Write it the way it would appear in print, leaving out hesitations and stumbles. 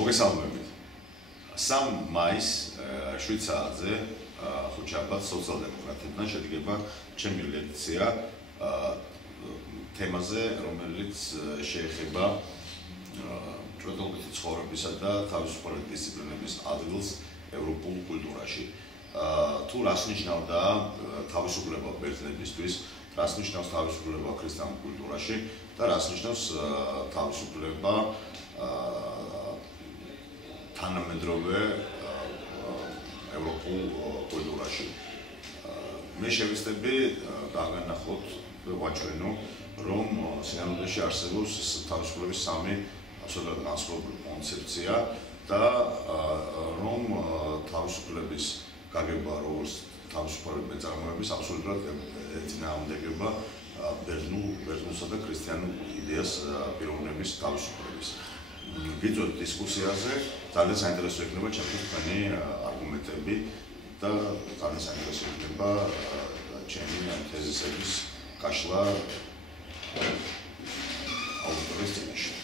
მოგესალმებით. 3 მაისს 7 საათზე ხუთშაბათ სოციალ-დემოკრატებთან შედგება ჩემი ლექცია თემაზე, რომელიც შეეხება ჭრედობითი ცხოვრებისა და თავისუფალი დისციპლინების ადგილს ევროპულ კულტურაში. თუ რას ნიშნავდა თავისუფლება ბერძნებისთვის, რას ნიშნავს თავისუფლება ქრისტიანულ კულტურაში და რას ნიშნავს თავისუფლება თანამედროვე ევროპულ კულტურაში. მე შევეცდები დაგანახოთ და ვაჩვენო, რომ სინამდვილეში არსებობს თავისუფლების 3 absolutely განსხვავებული კონცეფცია და რომ თავისუფლების გაგება როგორც თავისუფალი მეწარმოების აბსოლუტურად ეწინააღმდეგება ბერძნულსა და ქრისტიანულ იდეას პიროვნების თავისუფლების. გიწევთ დისკუსიაზე, ძალიან საინტერესო იქნება ჩემთვის არგუმენტები და ძალიან საინტერესო იქნება ჩემი თეზისების გაშლა აუდიტორიის წინაშე.